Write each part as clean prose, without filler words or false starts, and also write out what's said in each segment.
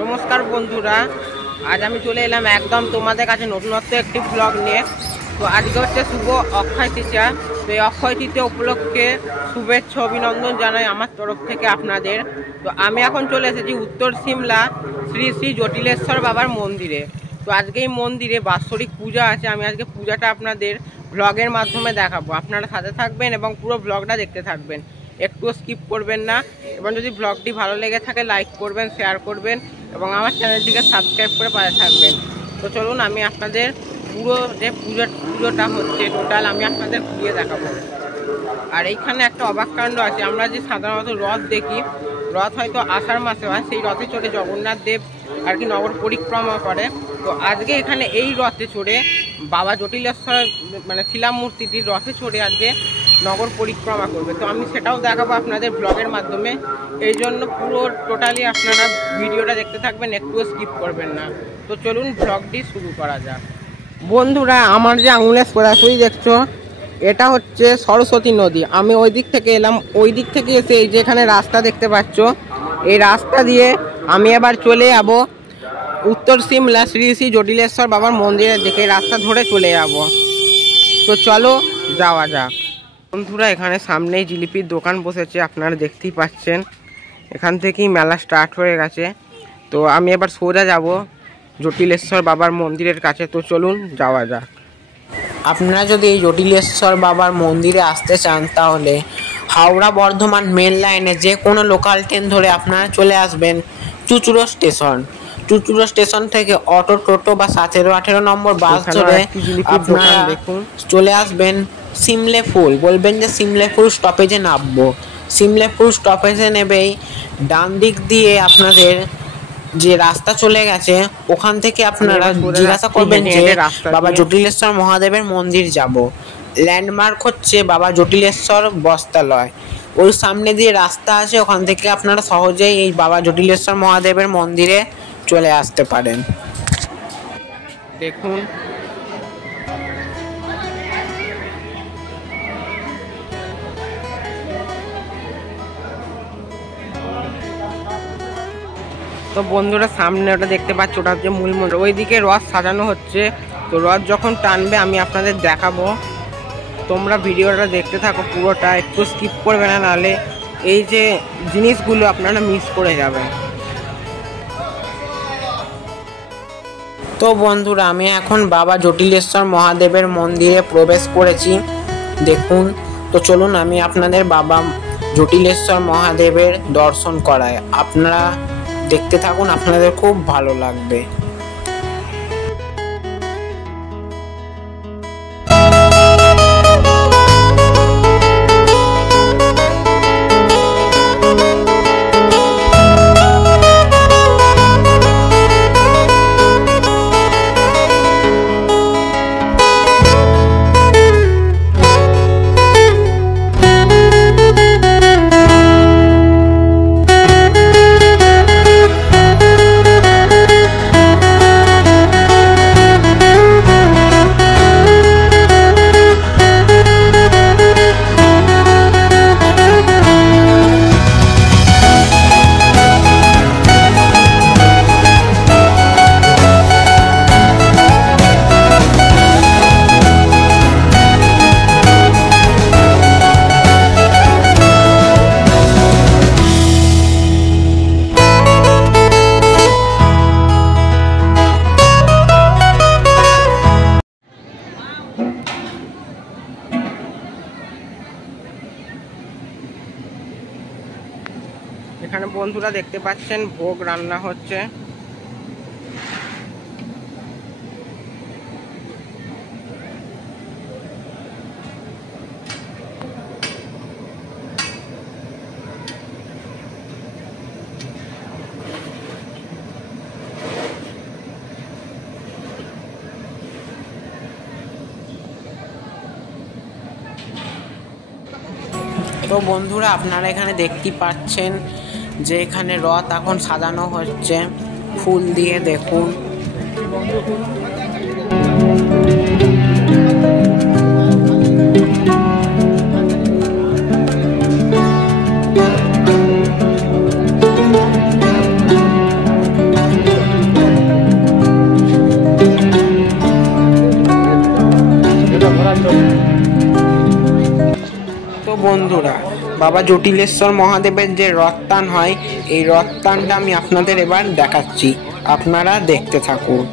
नमस्कार बंधुरा आज आमी चले एलाम एकदम तोमादेर काछे नतुनत्व एकटी ब्लग निये। तो आज के होच्छे शुभ अक्षय तृतीया। तो अक्षय तृतीया उपलक्षे शुभेच्छा अभिनंदन जानाई आमार तरफ थेके आपनादेर। तो आमी एखन चले एसेछि उत्तर सिमला श्री श्री जटिलेश्वर बाबार मंदिरे। तो आज के मंदिरे बात्सरिक पूजा आछे। आमी आजके पूजाटा आपनादेर ब्लगेर माध्यमे देखाबो। आपनारा साथे थाकबेन एबं पुरो ब्लगटा देखते थाकबेन, एकटुओ स्किप करबेन ना। एबं यदि ब्लगटी भालो लेगे थाके लाइक करबेन, शेयर करबेन एबं आमार चैनलटिके सबस्क्राइब करे पाशे थाकबेन। तो चलुन आमी आपनादेर पुरो जे पुजोटा होच्छे टोटाल आमी आपनादेर घुरिয়ে देखाबो। আর এইখানে একটা অবাক কাণ্ড আছে। আমরা যে সাধারণত রথ দেখি, রথ হয়তো আষাঢ় মাসে হয়, সেই রথে চড়ে জগন্নাথ দেব আর কি নগর পরিক্রমা করে। তো আজকে এখানে এই রথে চড়ে বাবা জটিলেশ্বর মানে শিলা মূর্তিটির রথে চড়ে আজকে নগর পরিক্রমা করবে। তো আমি সেটাও দেখাবো আপনাদের ব্লগের মাধ্যমে। এই জন্য পুরো টোটালি আপনারা ভিডিওটা দেখতে থাকবেন, একটুও স্কিপ করবেন না। তো চলুন ব্লগটি শুরু করা যাক। বন্ধুরা আমার যে আঙুলের সোজাসুজি দেখছো এটা হচ্ছে সরস্বতী নদী। আমি ওই দিক থেকে এলাম, ওই দিক থেকে এসে এই যেখানে রাস্তা দেখতে পাচ্ছ এই রাস্তা দিয়ে আমি এবার চলে যাব উত্তর সিমলা শ্রী শ্রী জটিলেশ্বর বাবার মন্দিরের দিকে। রাস্তা ধরে চলে যাব। তো চলো যাওয়া যাক। বন্ধুরা এখানে সামনেই জিলিপির দোকান বসেছে, আপনারা দেখতেই পাচ্ছেন। এখান থেকেই মেলা স্টার্ট হয়ে গেছে। তো আমি এবার সোজা যাব জটিলেশ্বর বাবার মন্দিরের কাছে। তো চলুন যাওয়া যাক। আপনারা যদি এই জটিলেশ্বর বাবার মন্দিরে আসতে চান তাহলে হাওড়া বর্ধমান মেন লাইনে যে কোনো লোকাল ট্রেন ধরে আপনারা চলে আসবেন চুচুড়ো স্টেশন। চুচুড়ো স্টেশন থেকে অটো, টোটো বা 17-18 নম্বর বাস ধরে আপনারা চলে আসবেন সিমলে ফুল। বলবেন যে সিমলে ফুল স্টপেজে নামবো। সিমলে ফুল স্টপেজে নেবেই ডান দিক দিয়ে আপনাদের যে রাস্তা চলে গেছে ওখান থেকে আপনারা জিজ্ঞাসা করবেন যে বাবা জটিলেশ্বর মহাদেবের মন্দির যাব। ল্যান্ডমার্ক হচ্ছে বাবা জটিলেশ্বর বস্ত্রালয়। ওই সামনে দিয়ে রাস্তা আছে, ওখান থেকে আপনারা সহজেই এই বাবা জটিলেশ্বর মহাদেবের মন্দিরে চলে আসতে পারেন। দেখুন তো বন্ধুরা সামনে ওটা দেখতে পাচ্ছ, ওটা হচ্ছে মূল মন্দির। ওইদিকে রথ সাজানো হচ্ছে। তো রথ যখন টানবে আমি আপনাদের দেখাবো। তোমরা ভিডিওটা দেখতে থাকো পুরোটা, একটু স্কিপ করবে না, নাহলে এই যে জিনিসগুলো আপনারা মিস করে যাবেন। তো বন্ধুরা আমি এখন বাবা জটিলেশ্বর মহাদেবের মন্দিরে প্রবেশ করেছি, দেখুন। তো চলুন আমি আপনাদের বাবা জটিলেশ্বর মহাদেবের দর্শন করাই। আপনারা দেখতে থাকুন, আপনাদের খুব ভালো লাগবে। এখানে বন্ধুরা দেখতে পাচ্ছেন ভোগ রান্না হচ্ছে। তো বন্ধুরা আপনারা এখানে দেখতে পাচ্ছেন যে এখানে রথ এখন সাজানো হচ্ছে ফুল দিয়ে। দেখুন তো বন্ধুরা বাবা জটিলেশ্বর মহাদেবের যে রথটান হয় এই রথটানটা আমি আপনাদের এবার দেখাচ্ছি, আপনারা দেখতে থাকুন।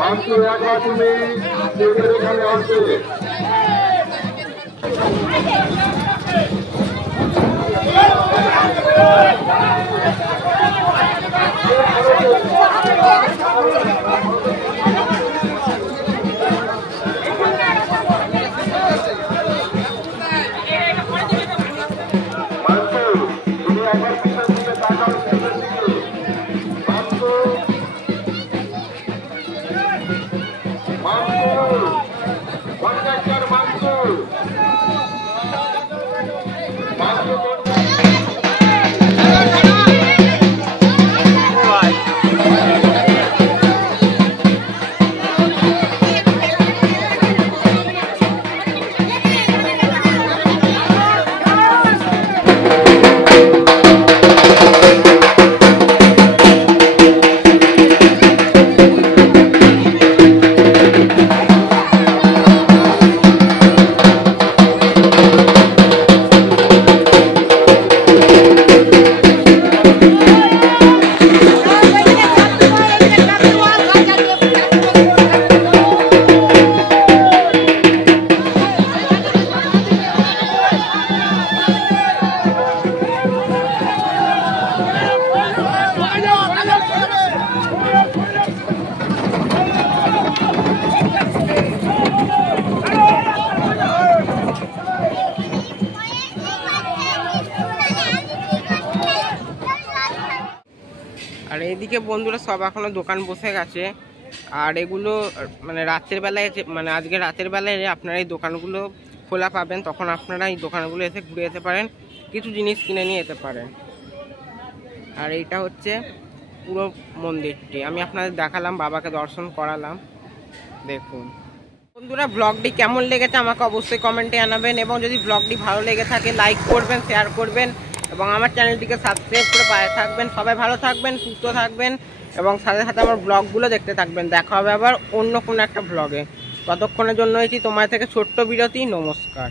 মানসু একবার তুমি এখানে আসবে। Mantul, এইদিকে বন্ধুরা সব এখনো দোকান বসে গেছে। আর এগুলো মানে রাতের বেলায় মানে আজকে রাতের বেলায় আপনারা এই দোকানগুলো খোলা পাবেন, তখন আপনারা এই দোকানগুলো এসে ঘুরে যেতে পারেন, কিছু জিনিস কিনে নিয়ে যেতে পারেন। আর এইটা হচ্ছে পুরো মন্দিরটি আমি আপনাদের দেখালাম, বাবাকে দর্শন করালাম। দেখুন বন্ধুরা, ব্লগটি কেমন লেগেছে আমাকে অবশ্যই কমেন্টে জানাবেন, এবং যদি ব্লগটি ভালো লেগে থাকে লাইক করবেন, শেয়ার করবেন, এবং আমার চ্যানেলটিকে সাবস্ক্রাইব করে পাশে থাকবেন। সবাই ভালো থাকবেন, সুস্থ থাকবেন, এবং সাথে সাথে আমার ব্লগগুলো দেখতে থাকবেন। দেখা হবে আবার অন্য কোনো একটা ব্লগে। ততক্ষণের জন্য তোমার থেকে ছোট্ট বিরতি। নমস্কার।